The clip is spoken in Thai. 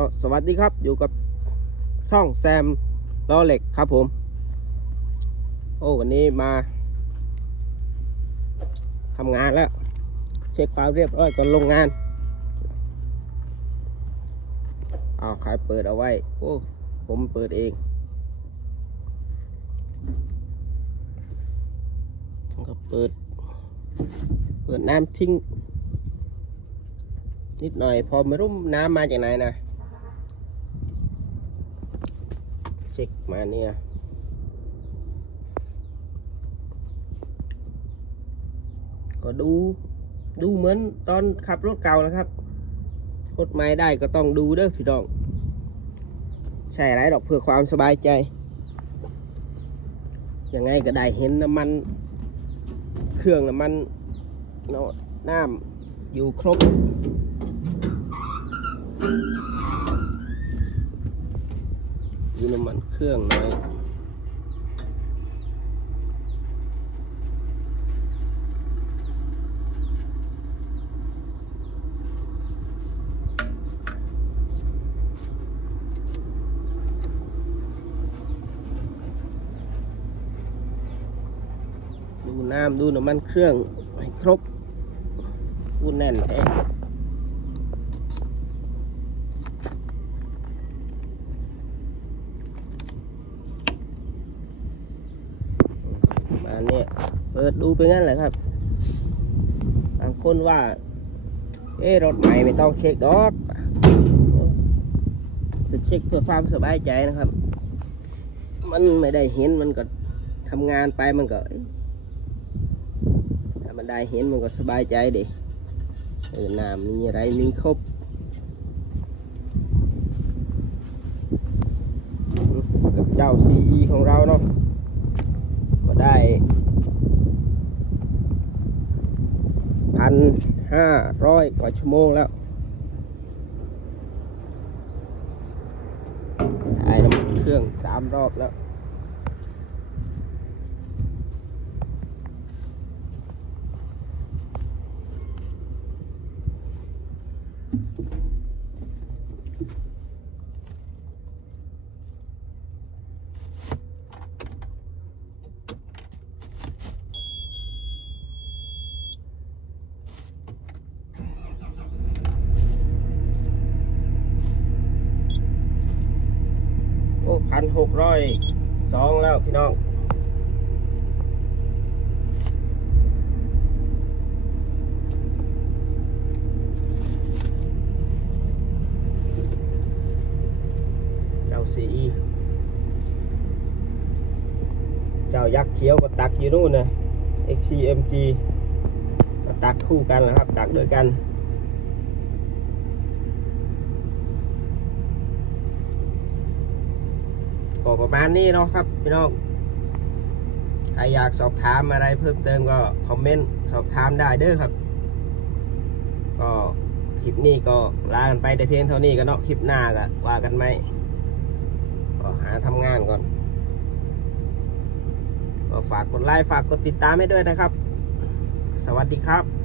ก็สวัสดีครับอยู่กับช่องแซมล้อเหล็กครับผม โอ้วันนี้มาทำงานแล้ว เช็คความเรียบร้อยก่อนลงงานเอาใครเปิดเอาไว้ โอ้ผมเปิดเองก็เปิด เปิดน้ำทิ้งนิดหน่อย พอไม่รู้น้ำมาจากไหนนะ เช็คมาเนี่ยก็ดูดูเหมือนตอนขับรถเก่าแล้วครับรถใหม่ได้ก็ต้องดูเด้อพี่น้อง ใช่ไรหรอกเพื่อความสบายใจ ยังไงก็ได้เห็นน้ำมัน เครื่องน้ำมันน้ำอยู่ครบ น้ำมันเครื่องน่อยดูน้ำดูน้ำมันเครื่องให้ครบพูดแน่นแท้ มาเนี่ยเปิดดูไปงั้นแหละครับบางคนว่า เอ๊รถใหม่ไม่ต้องเช็คดอกจะเช็คเพื่อความสบายใจนะครับ มันไม่ได้เห็นมันก็ทำงานไปมันก็ถ้ามันได้เห็นมันก็สบายใจดิเออน้ำมีอะไรมีครบกับเจ้า CE ของเราเนาะ ได้พันห้าร้อยกว่าชั่วโมงแล้วถ่ายน้ำมันเครื่องสามรอบแล้ว พันหกร้อยสองแล้วพี่น้องเจ้าสีเจ้ายักษ์เขียวก็ตักอยู่นู่นนะ XCMG ตักคู่กันนะครับ ตักด้วยกัน ก็ประมาณนี้เนาะครับพี่น้องใครอยากสอบถามอะไรเพิ่มเติมก็คอมเมนต์สอบถามได้เด้อครับ ก็คลิปนี้ก็ลากันไปแต่เพียงเท่านี้ก็เนาะคลิปหน้าก็ว่ากันไหมก็หาทำงานก่อน ก็ฝากกดไลค์ฝากกดติดตามให้ด้วยนะครับ สวัสดีครับ